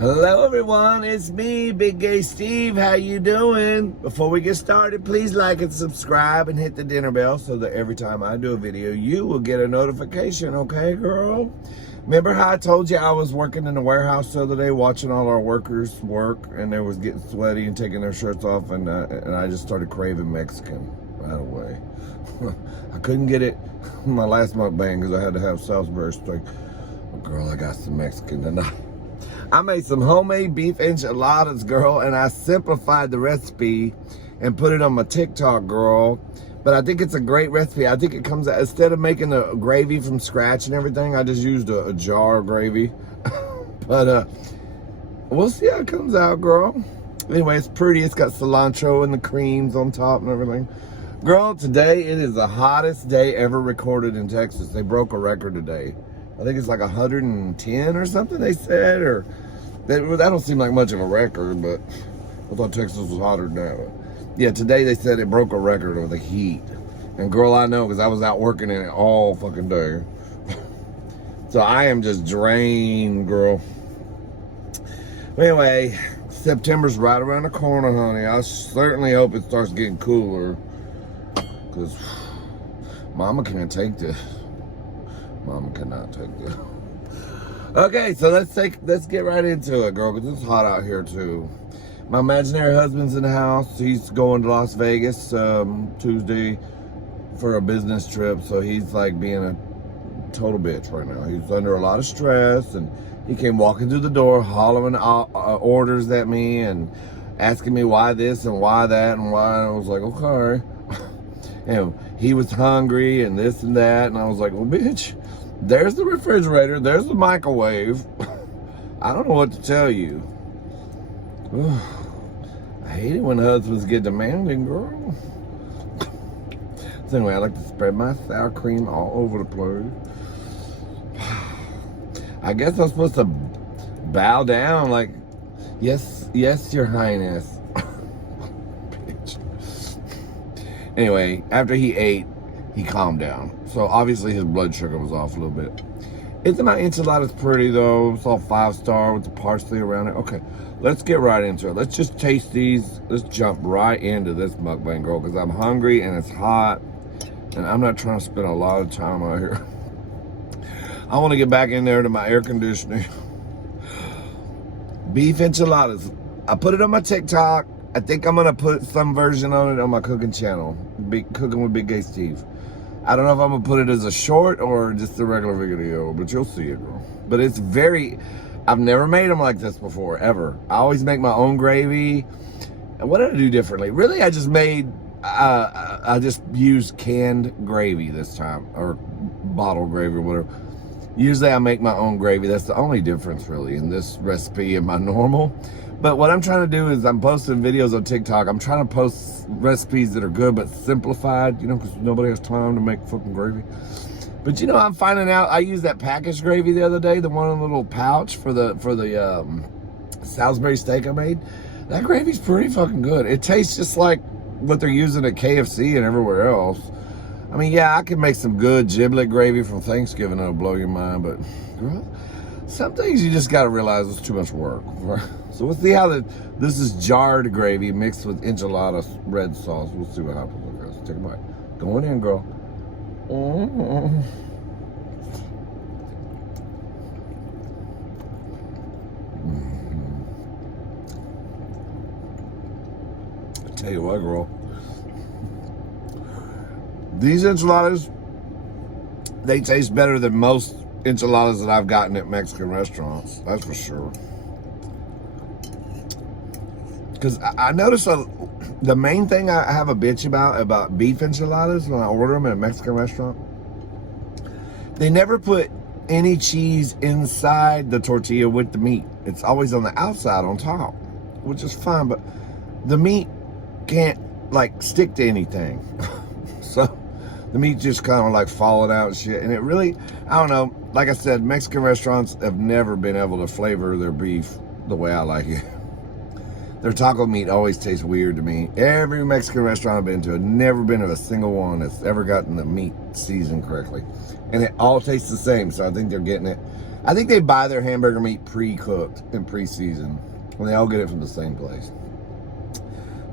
Hello everyone, it's me, Big Gay Steve. How you doing? Before we get started, please like and subscribe and hit the dinner bell so that every time I do a video, you will get a notification, okay, girl? Remember how I told you I was working in the warehouse the other day watching all our workers work and they was getting sweaty and taking their shirts off and I just started craving Mexican right away. I couldn't get it in my last mukbang because I had to have Salisbury steak. But girl, I got some Mexican tonight. I made some homemade beef enchiladas, girl, and I simplified the recipe and put it on my TikTok, girl. But I think it's a great recipe. I think it comes out, instead of making the gravy from scratch and everything, I just used a jar of gravy. But we'll see how it comes out, girl. Anyway, it's pretty. It's got cilantro and the creams on top and everything. Girl, today it is the hottest day ever recorded in Texas. They broke a record today. I think it's like 110 or something they said, or that don't seem like much of a record, but I thought Texas was hotter than that. But yeah, today they said it broke a record of the heat. And girl, I know, because I was out working in it all fucking day. So I am just drained, girl. Anyway, September's right around the corner, honey. I certainly hope it starts getting cooler, because mama can't take this. Mama cannot take this. Okay, so let's get right into it, girl, because it's hot out here too. My imaginary husband's in the house. He's going to Las Vegas Tuesday for a business trip, so he's like being a total bitch right now. He's under a lot of stress, and he came walking through the door, hollering orders at me and asking me why this and why that and why. I was like, okay. And he was hungry and this and that, and I was like, well, bitch, there's the refrigerator, there's the microwave. I don't know what to tell you. I hate it when husbands get demanding, girl. So anyway, I like to spread my sour cream all over the place. I guess I'm supposed to bow down like, yes, your highness. Bitch. Anyway, after he ate, he calmed down. So obviously his blood sugar was off a little bit. Isn't my enchiladas pretty though? It's all 5-star with the parsley around it. Okay, let's get right into it. Let's just taste these. Let's jump right into this mukbang, girl, because I'm hungry and it's hot and I'm not trying to spend a lot of time out here. I want to get back in there to my air conditioning. Beef enchiladas. I put it on my TikTok. I think I'm gonna put some version on it on my cooking channel, Cooking with Big Gay Steve. I don't know if I'm gonna put it as a short or just a regular video, but you'll see it, girl. But it's I've never made them like this before, ever. I always make my own gravy. And what did I do differently? Really, I just used canned gravy this time, or bottled gravy or whatever. Usually I make my own gravy. That's the only difference really in this recipe and my normal. But what I'm trying to do is I'm posting videos on TikTok. I'm trying to post recipes that are good but simplified, you know, because nobody has time to make fucking gravy. But you know, I'm finding out I used that packaged gravy the other day, the one in the little pouch for the Salisbury steak I made. That gravy's pretty fucking good. It tastes just like what they're using at KFC and everywhere else. I mean, yeah, I can make some good giblet gravy from Thanksgiving that'll blow your mind, but girl, some things you just gotta realize it's too much work. So we'll see how this is jarred gravy mixed with enchiladas red sauce. We'll see what happens. Okay, let's take a bite. Going in, girl. Mm-hmm. I tell you what, girl. These enchiladas, they taste better than most enchiladas that I've gotten at Mexican restaurants. That's for sure. Because I notice the main thing I have a bitch about beef enchiladas when I order them at a Mexican restaurant, they never put any cheese inside the tortilla with the meat. It's always on the outside on top, which is fine, but the meat can't like stick to anything. So the meat just kind of like falling out and shit. And it really, I don't know, like I said, Mexican restaurants have never been able to flavor their beef the way I like it. Their taco meat always tastes weird to me. Every Mexican restaurant I've been to, I've never been to a single one that's ever gotten the meat seasoned correctly. And it all tastes the same, so I think they're getting it. I think they buy their hamburger meat pre-cooked and pre-seasoned. And they all get it from the same place.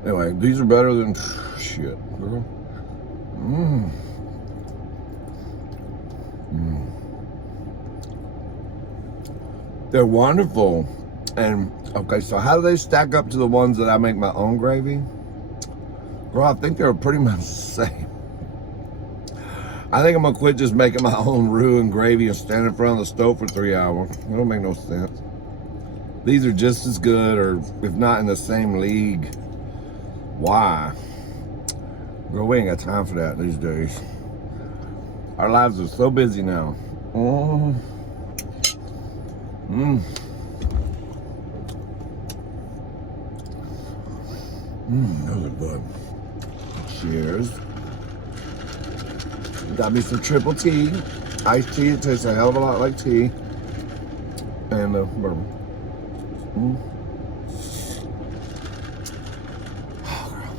Anyway, these are better than shit, girl. They're wonderful. And okay, so how do they stack up to the ones that I make my own gravy? Girl, I think they're pretty much the same. I think I'm gonna quit just making my own roux and gravy and stand in front of the stove for 3 hours. It don't make no sense. These are just as good, or if not in the same league. Why? Girl, we ain't got time for that these days. Our lives are so busy now. Those are good. Cheers. Got me some triple tea. Iced tea. It tastes a hell of a lot like tea. And bourbon. Oh, girl.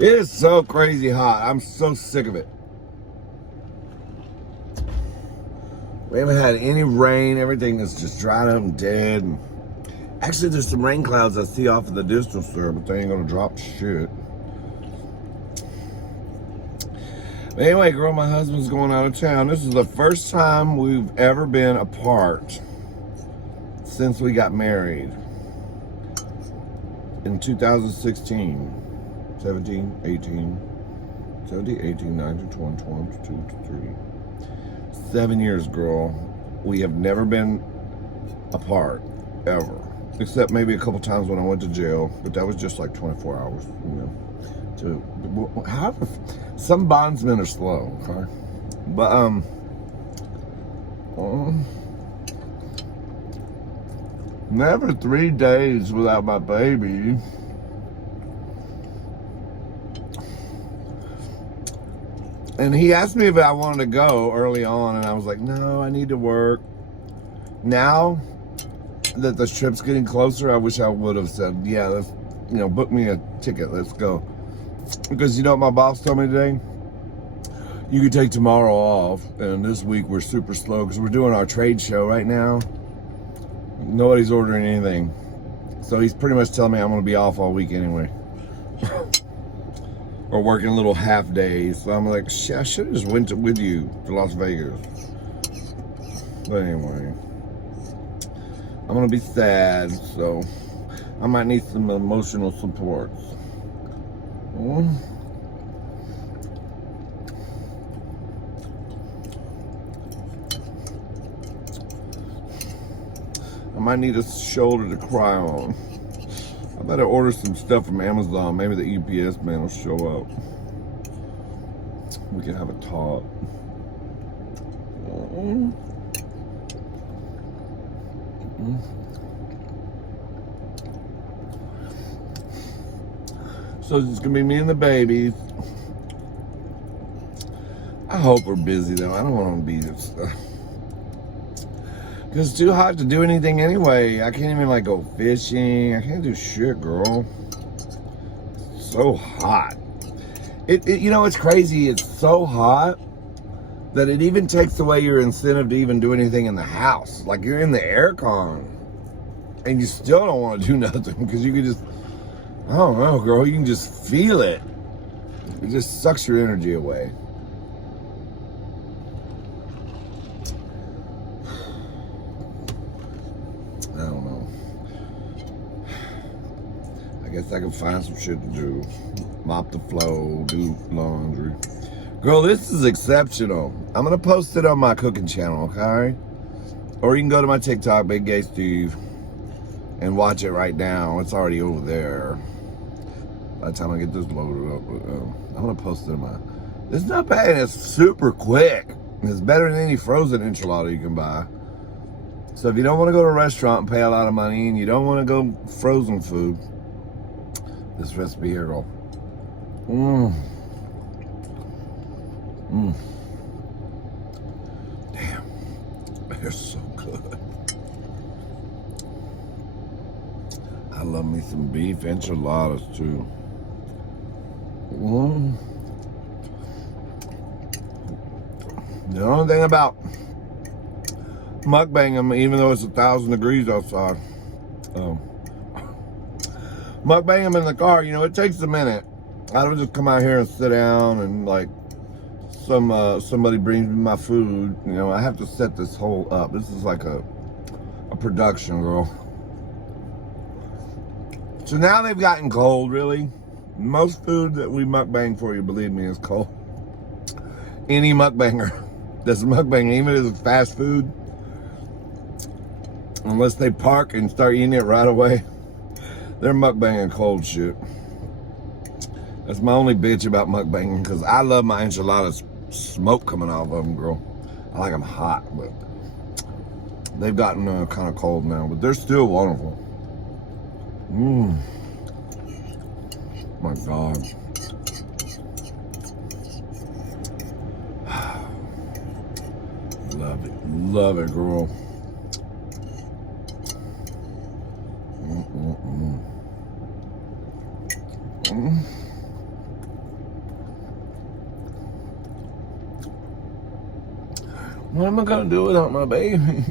It is so crazy hot. I'm so sick of it. We haven't had any rain. Everything is just dried up and dead. Actually, there's some rain clouds I see off in the distance there, but they ain't gonna drop shit. But anyway, girl, my husband's going out of town. This is the first time we've ever been apart since we got married in 2016. 17, 18, 19, 20, 22, 23. 7 years, girl. We have never been apart, ever. Except maybe a couple times when I went to jail, but that was just like 24 hours, you know. However, some bondsmen are slow, okay? But, never 3 days without my baby. And he asked me if I wanted to go early on, and I was like, no, I need to work. Now that the trip's getting closer, I wish I would have said, yeah, let's, you know, book me a ticket, let's go. Because you know what my boss told me today? You could take tomorrow off, and this week we're super slow because we're doing our trade show right now. Nobody's ordering anything. So he's pretty much telling me I'm going to be off all week anyway. Or working little half days. So I'm like, shit, I should have just went with you to Las Vegas. But anyway, I'm going to be sad, so I might need some emotional support. I might need a shoulder to cry on. I better order some stuff from Amazon. Maybe the UPS man will show up. We can have a talk. So it's gonna be me and the babies. I hope we're busy though. I don't want to be this stuff. Cause it's too hot to do anything anyway. I can't even like go fishing. I can't do shit, girl. It's so hot. It you know it's crazy. It's so hot that it even takes away your incentive to even do anything in the house. Like you're in the aircon, and you still don't want to do nothing because you could just. I don't know, girl. You can just feel it. It just sucks your energy away. I don't know. I guess I can find some shit to do. Mop the floor, do laundry. Girl, this is exceptional. I'm going to post it on my cooking channel, okay? Or you can go to my TikTok, Big Gay Steve, and watch it right now. It's already over there. By the time I get this loaded up, I'm gonna post it in my. It's not bad. It's super quick. It's better than any frozen enchilada you can buy. So if you don't want to go to a restaurant and pay a lot of money, and you don't want to go frozen food, this recipe here, girl. Damn, they're so good. I love me some beef enchiladas too. The only thing about mukbang them even though it's 1,000 degrees outside. Mukbang them in the car, you know, it takes a minute. I don't just come out here and sit down and like somebody brings me my food. You know, I have to set this whole up. This is like a production, girl. So now they've gotten cold, really. Most food that we mukbang for you, believe me, is cold. Any mukbanger that's mukbang, even if it's fast food, unless they park and start eating it right away, they're mukbanging cold shit. That's my only bitch about mukbanging, because I love my enchiladas smoke coming off of them, girl. I like them hot, but they've gotten kind of cold now, but they're still wonderful. My God. Love it, girl. What am I gonna do without my baby?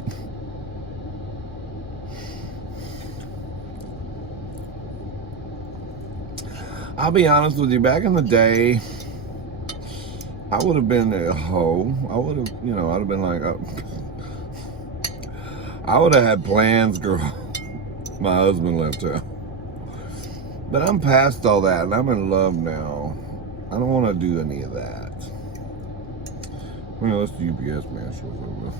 I'll be honest with you, back in the day, I would have been a hoe. I would have, you know, I'd have been like, I would have had plans, girl. My husband left town. But I'm past all that, and I'm in love now. I don't want to do any of that. Well, that's the UPS man shows over.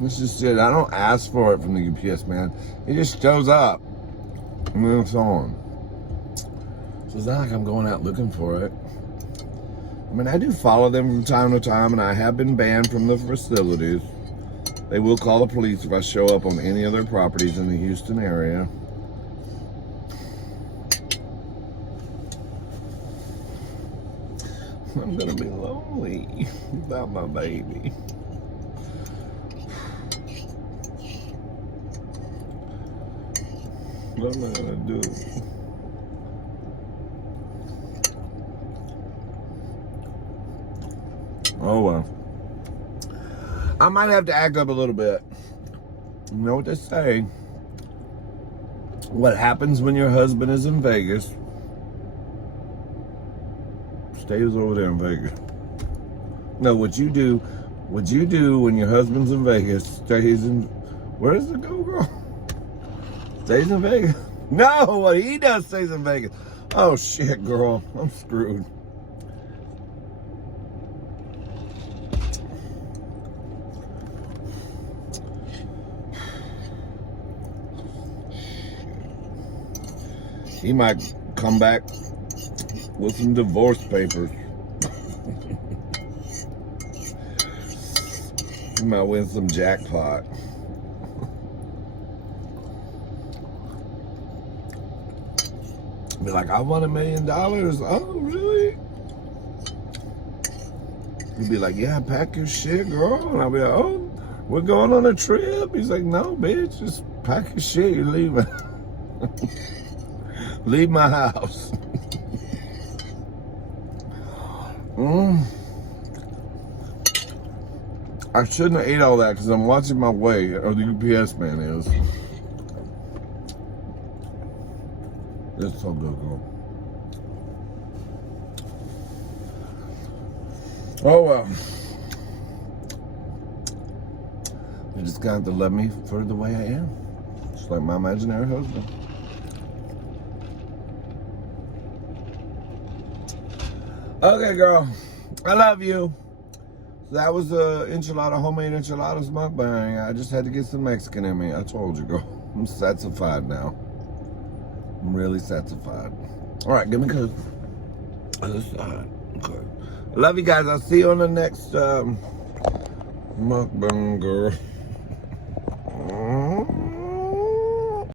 This is it. I don't ask for it from the UPS man. It just shows up. And then it's on. So it's not like I'm going out looking for it. I mean, I do follow them from time to time, and I have been banned from the facilities. They will call the police if I show up on any of their properties in the Houston area. I'm gonna be lonely without my baby. What am I gonna do? Oh well. I might have to act up a little bit. You know what they say? What happens when your husband is in Vegas stays over there in Vegas. No, what you do when your husband's in Vegas stays in, where does it go, girl? Stays in Vegas. No, what he does stays in Vegas. Oh shit, girl, I'm screwed. He might come back with some divorce papers. He might win some jackpot. Be like, I won $1 million. Oh, really? He'd be like, yeah, pack your shit, girl. And I'll be like, oh, we're going on a trip. He's like, no, bitch, just pack your shit. You're leaving. Leave my house. I shouldn't have ate all that because I'm watching my weight, or the UPS man is. It's so good, girl. Oh well. You just got to love me for the way I am. Just like my imaginary husband. Okay, girl. I love you. So that was a homemade enchiladas mukbang. I just had to get some Mexican in me. I told you, girl. I'm satisfied now. I'm really satisfied. All right, give me a kiss. Other side. Okay. I love you guys. I'll see you on the next mukbang, girl.